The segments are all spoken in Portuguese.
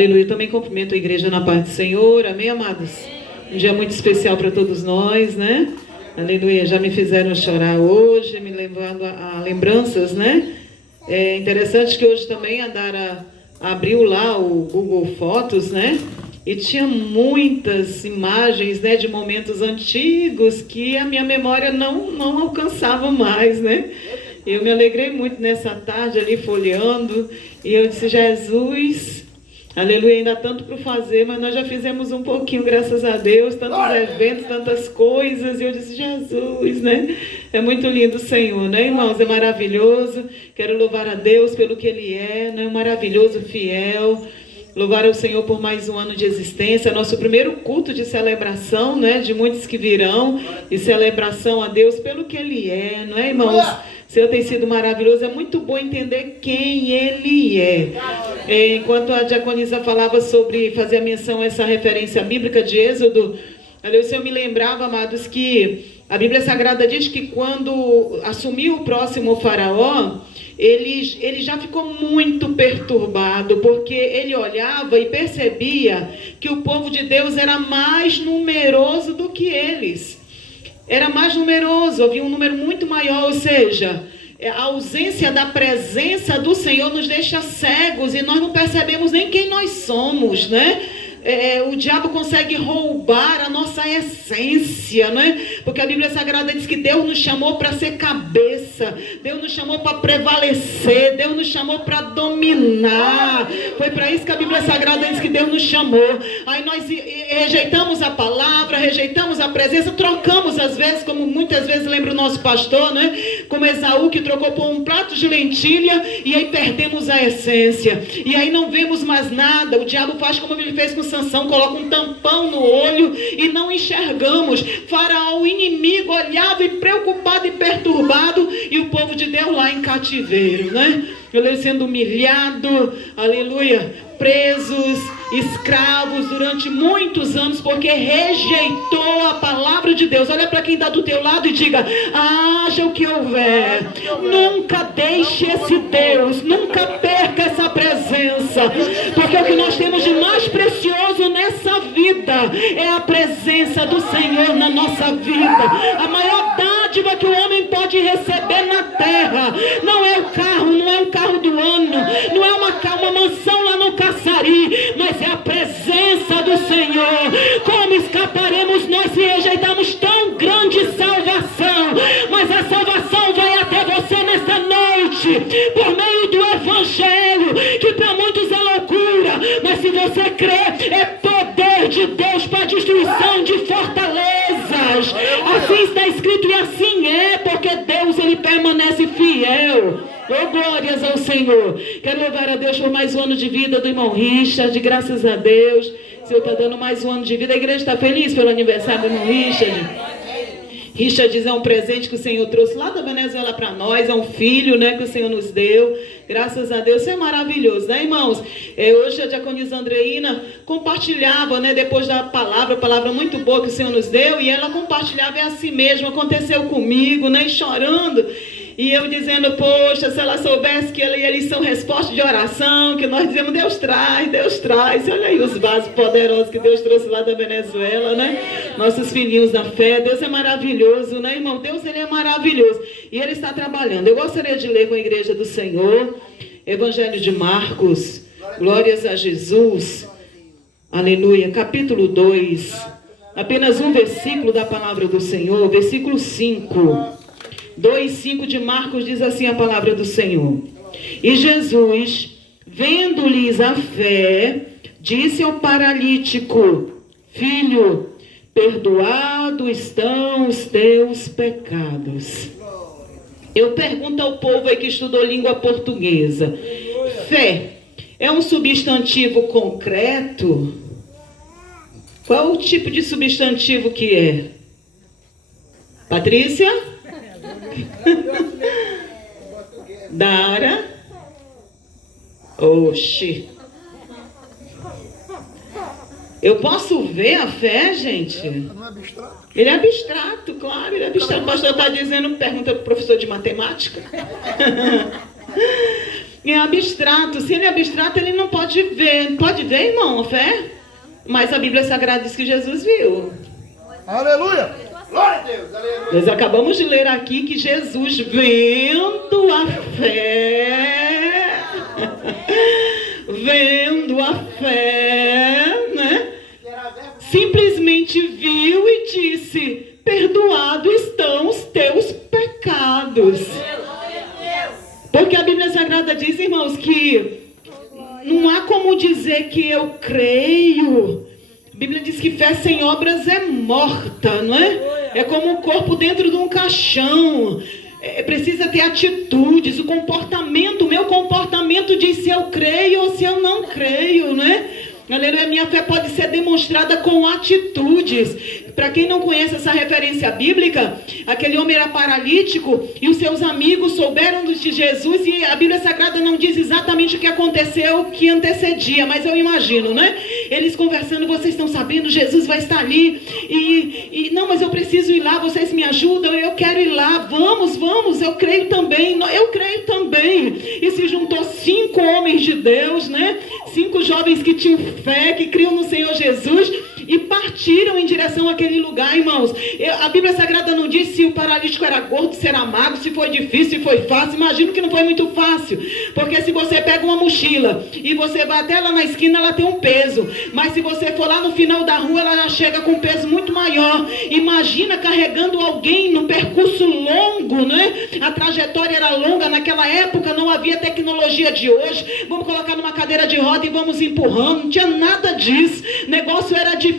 Aleluia, também cumprimento a igreja na paz do Senhor, amém, amados? Um dia muito especial para todos nós, né? Aleluia, já me fizeram chorar hoje, me levando a lembranças, né? É interessante que hoje também abriu lá o Google Fotos, né? E tinha muitas imagens, né, de momentos antigos que a minha memória não alcançava mais, né? Eu me alegrei muito nessa tarde ali folheando e eu disse, Jesus... Aleluia, ainda há tanto para fazer, mas nós já fizemos um pouquinho, graças a Deus, tantos eventos, tantas coisas, e eu disse, Jesus, né? É muito lindo o Senhor, né, irmãos? É maravilhoso, quero louvar a Deus pelo que Ele é, né? Maravilhoso, fiel, louvar ao Senhor por mais um ano de existência, nosso primeiro culto de celebração, né? De muitos que virão, e celebração a Deus pelo que Ele é, não é, irmãos? O Senhor tem sido maravilhoso, é muito bom entender quem Ele é. Enquanto a diaconisa falava sobre fazer a menção a essa referência bíblica de Êxodo, o Senhor me lembrava, amados, que a Bíblia Sagrada diz que quando assumiu o próximo faraó, ele já ficou muito perturbado, porque ele olhava e percebia que o povo de Deus era mais numeroso do que eles. Era mais numeroso, havia um número muito maior, ou seja, a ausência da presença do Senhor nos deixa cegos e nós não percebemos nem quem nós somos, né? O diabo consegue roubar a nossa essência, né? Porque a Bíblia Sagrada diz que Deus nos chamou para ser cabeça, Deus nos chamou para prevalecer, Deus nos chamou para dominar. Foi para isso que a Bíblia Sagrada diz que Deus nos chamou. Aí nós rejeitamos a palavra, rejeitamos a presença, trocamos às vezes, como muitas vezes lembra o nosso pastor, né? Como Esaú, que trocou por um prato de lentilha, e aí perdemos a essência, e aí não vemos mais nada. O diabo faz como ele fez com Sansão, coloca um tampão no olho e não enxergamos. Faraó, o inimigo, olhava e preocupado e perturbado, e o povo de Deus lá em cativeiro, né? Ele sendo humilhado, aleluia, presos, escravos durante muitos anos, porque rejeitou a palavra de Deus. Olha para quem está do teu lado e diga, haja o que houver, nunca deixe esse Deus, nunca perca essa presença, porque o que nós temos de mais precioso nessa vida é a presença do Senhor na nossa vida. A maior dádiva que o homem pode receber na terra não é o carro, não é o carro do ano, não é uma mansão lá no Caçari, mas é a presença do Senhor. Como escaparemos nós se rejeitarmos tão grande salvação? Mas a salvação vai até você nesta noite, por meio do Evangelho, que para muitos é loucura, mas se você crer, é poder de Deus para a destruição de fortalezas. Assim está escrito e assim é, porque Deus, Ele permanece fiel. Oh, glórias ao Senhor. Quero louvar a Deus por mais um ano de vida do irmão Richard, graças a Deus. O Senhor está dando mais um ano de vida. A igreja está feliz pelo aniversário do irmão Richard. Richard diz, é um presente que o Senhor trouxe lá da Venezuela para nós, é um filho, né, que o Senhor nos deu, graças a Deus. Isso é maravilhoso, né, irmãos? Hoje a diaconisa Andreina compartilhava, né, depois da palavra muito boa que o Senhor nos deu, e ela compartilhava é assim mesmo, aconteceu comigo, né, chorando. E eu dizendo, poxa, se ela soubesse que eles são resposta de oração, que nós dizemos, Deus traz, Deus traz. Olha aí os vasos poderosos que Deus trouxe lá da Venezuela, né? Nossos filhinhos da fé. Deus é maravilhoso, né, irmão? Deus, Ele é maravilhoso. E Ele está trabalhando. Eu gostaria de ler com a igreja do Senhor, Evangelho de Marcos, glórias a Jesus. Aleluia. Capítulo 2. Apenas um versículo da palavra do Senhor, versículo 5. 2:5 de Marcos diz assim a palavra do Senhor. E Jesus, vendo-lhes a fé, disse ao paralítico, filho, perdoados estão os teus pecados. Eu pergunto ao povo aí que estudou língua portuguesa, fé é um substantivo concreto? Qual o tipo de substantivo que é? Patrícia? Dara? Oxi. Eu posso ver a fé, gente? Ele é abstrato, claro, ele é abstrato. O pastor está dizendo, pergunta para o professor de matemática. É abstrato. Se ele é abstrato, ele não pode ver. Pode ver, irmão, a fé? Mas a Bíblia Sagrada diz que Jesus viu. Aleluia! Glória a Deus! Aleluia! Nós acabamos de ler aqui que Jesus, vendo a fé, né? Simplesmente viu e disse: perdoados estão os teus pecados. Porque a Bíblia Sagrada diz, irmãos, que não há como dizer que eu creio. A Bíblia diz que fé sem obras é morta, não é? É como um corpo dentro de um caixão. Precisa ter atitudes, o meu comportamento diz se eu creio ou se eu não creio, né? Aleluia, minha fé pode ser demonstrada com atitudes. Para quem não conhece essa referência bíblica, aquele homem era paralítico e os seus amigos souberam de Jesus e a Bíblia Sagrada não diz exatamente o que aconteceu, que antecedia, mas eu imagino, né? Eles conversando, vocês estão sabendo, Jesus vai estar ali e não, mas eu preciso ir lá, vocês me ajudam, eu quero ir lá, vamos, eu creio também, e se juntou 5 homens de Deus, né? 5 jovens que tinham fé, que criam no Senhor Jesus e partiram em direção àquele lugar, irmãos. A Bíblia Sagrada não diz se o paralítico era gordo, se era magro, se foi difícil, se foi fácil. Imagino que não foi muito fácil, porque se você pega uma mochila e você vai até lá na esquina, ela tem um peso, mas se você for lá no final da rua, ela já chega com um peso muito maior. Imagina carregando alguém no percurso longo, né? A trajetória era longa, naquela época não havia tecnologia de hoje, vamos colocar numa cadeira de roda e vamos empurrando, não tinha nada disso, o negócio era difícil,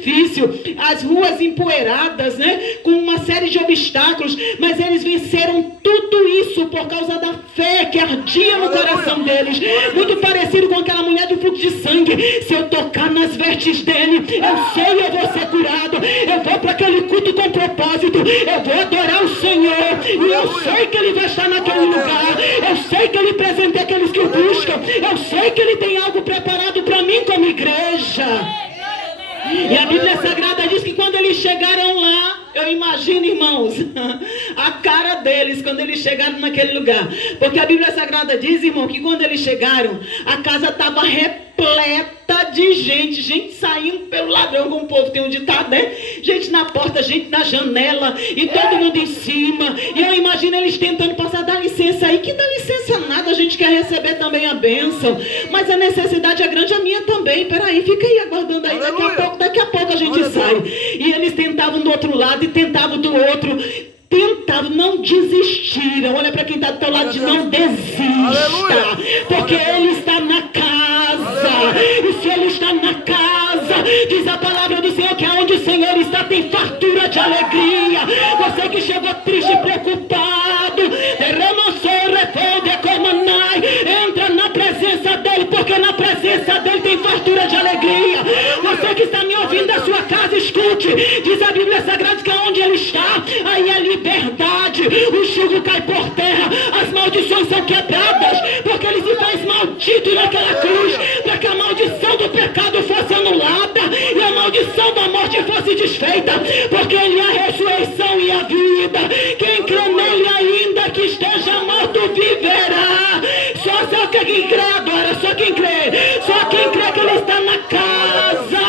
as ruas empoeiradas, né? Com uma série de obstáculos, mas eles venceram tudo isso por causa da fé que ardia no coração deles, muito parecido com aquela mulher do fluxo de sangue. Se eu tocar nas vestes dele, eu sei, eu vou ser curado, eu vou para aquele culto com propósito, eu vou adorar o Senhor, e eu sei que ele vai estar naquele lugar, eu sei que ele presenteia aqueles que o buscam, eu sei que ele tem algo preparado para mim como igreja. E a Bíblia Sagrada diz que quando eles chegaram lá, eu imagino, irmãos, a cara deles quando eles chegaram naquele lugar. Porque a Bíblia Sagrada diz, irmão, que quando eles chegaram, a casa estava repleta de gente saindo pelo ladrão, como o povo tem um ditado, né? Gente na porta, gente na janela, e todo mundo em cima. E eu imagino eles tentando passar, dá licença aí, que dá licença nada, a gente quer receber também a bênção. Mas a necessidade é grande, a minha também. Peraí, fica aí aguardando aí, daqui a pouco a gente sai. E eles tentavam do outro lado e tentavam do outro. Tentavam, não desistiram. Olha para quem está do teu lado, não desista, porque ele está na casa. E se ele está na casa, diz a palavra do Senhor que aonde o Senhor está tem fartura de alegria. Você que chegou triste e preocupado, entra na presença dele, porque na presença dele tem fartura de alegria. Você que está me ouvindo da sua casa, escute. Diz a Bíblia Sagrada que aonde ele está, aí é liberdade. O jugo cai por terra, as maldições são quebradas, porque ele se faz maldito naquela cruz, para que a maldição do pecado fosse anulada e a maldição da morte fosse desfeita, porque ele é a ressurreição e a vida. Quem crê nele, ainda que esteja morto, viverá. Só quem crê adora, só quem crê que ele está na casa.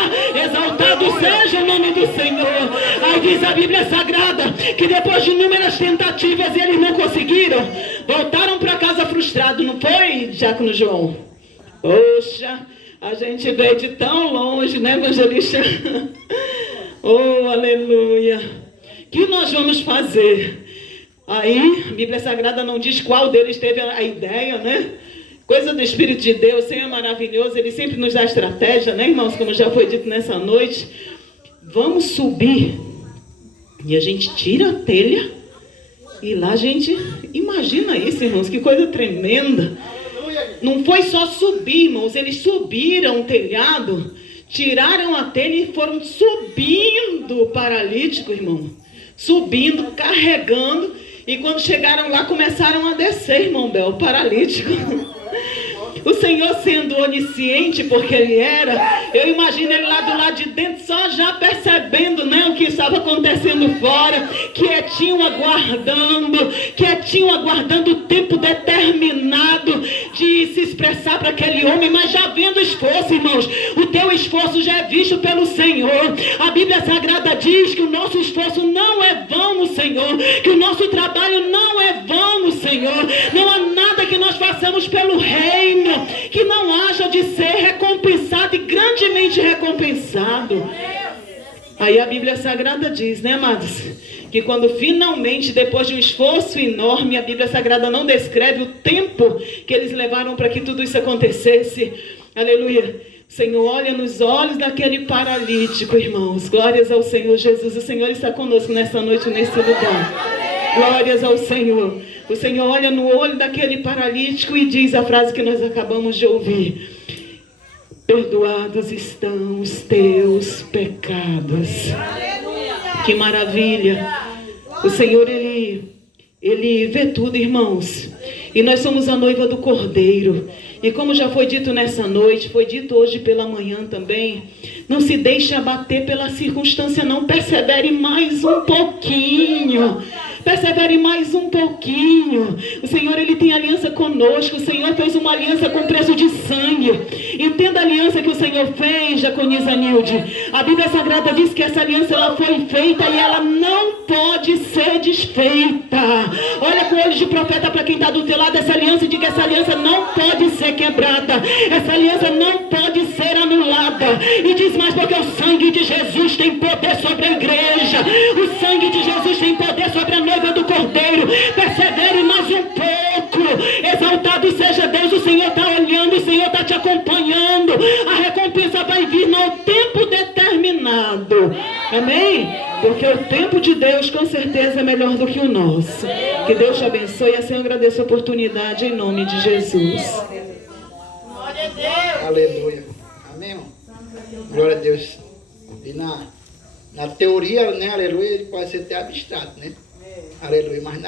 Exaltado seja o nome do Senhor. Aí diz a Bíblia Sagrada que depois de inúmeras tentativas eles não conseguiram, voltaram para casa frustrados, não foi, Diácono João? Poxa, a gente veio de tão longe, né, evangelista? Oh, aleluia. O que nós vamos fazer? Aí, a Bíblia Sagrada não diz qual deles teve a ideia, né? Coisa do Espírito de Deus, o Senhor é maravilhoso, Ele sempre nos dá estratégia, né, irmãos? Como já foi dito nessa noite. Vamos subir. E a gente tira a telha. E lá a gente... Imagina isso, irmãos, que coisa tremenda. Não foi só subir, irmãos. Eles subiram o telhado, tiraram a telha e foram subindo o paralítico, irmão. Subindo, carregando. E quando chegaram lá, começaram a descer, irmão Bel, o paralítico. O Senhor sendo onisciente, porque Ele era, eu imagino Ele lá do lado de dentro, só já percebendo, né, o que estava acontecendo fora, quietinho aguardando o tempo determinado de se expressar para aquele homem, mas já vendo o esforço, irmãos. O teu esforço já é visto pelo Senhor. A Bíblia Sagrada diz que o nosso esforço não é vão no Senhor, que o nosso trabalho não é vão no Senhor. Não há nada que nós façamos pelo reino que não haja de ser recompensado e grandemente recompensado. Aí a Bíblia Sagrada diz, né, amados, que quando finalmente, depois de um esforço enorme, a Bíblia Sagrada não descreve o tempo que eles levaram para que tudo isso acontecesse. Aleluia. O Senhor olha nos olhos daquele paralítico, irmãos. Glórias ao Senhor Jesus. O Senhor está conosco nessa noite, nesse lugar. Glórias ao Senhor. O Senhor olha no olho daquele paralítico e diz a frase que nós acabamos de ouvir: perdoados estão os teus pecados. Que maravilha. O Senhor, Ele vê tudo, irmãos. E nós somos a noiva do Cordeiro. E como já foi dito nessa noite, foi dito hoje pela manhã também, não se deixe abater pela circunstância, não. Persevere mais um pouquinho. Persevere mais um pouquinho. O Senhor, Ele tem aliança conosco. O Senhor fez uma aliança com preço de sangue. Entenda a aliança que o Senhor fez, Jaconisa Nilde. A Bíblia Sagrada diz que essa aliança ela foi feita e ela não pode ser desfeita. Olha com olhos de profeta para quem está do teu lado essa aliança e diga: essa aliança não pode ser quebrada. Essa aliança não pode ser anulada. E diz mais, porque o sangue de Jesus tem poder sobre a igreja. O sangue de Jesus tem poder sobre a noiva do Cordeiro. Persevere mais um pouco. Exaltado seja Deus. O Senhor está olhando, o Senhor está te acompanhando. A recompensa vai vir no tempo determinado. Amém? Porque o tempo de Deus com certeza é melhor do que o nosso. Que Deus te abençoe e assim eu agradeço a oportunidade em nome de Jesus. Aleluia. Amém, irmão? Glória a Deus. E na teoria, né, aleluia, ele pode ser até abstrato, né? Aleluia. Mas na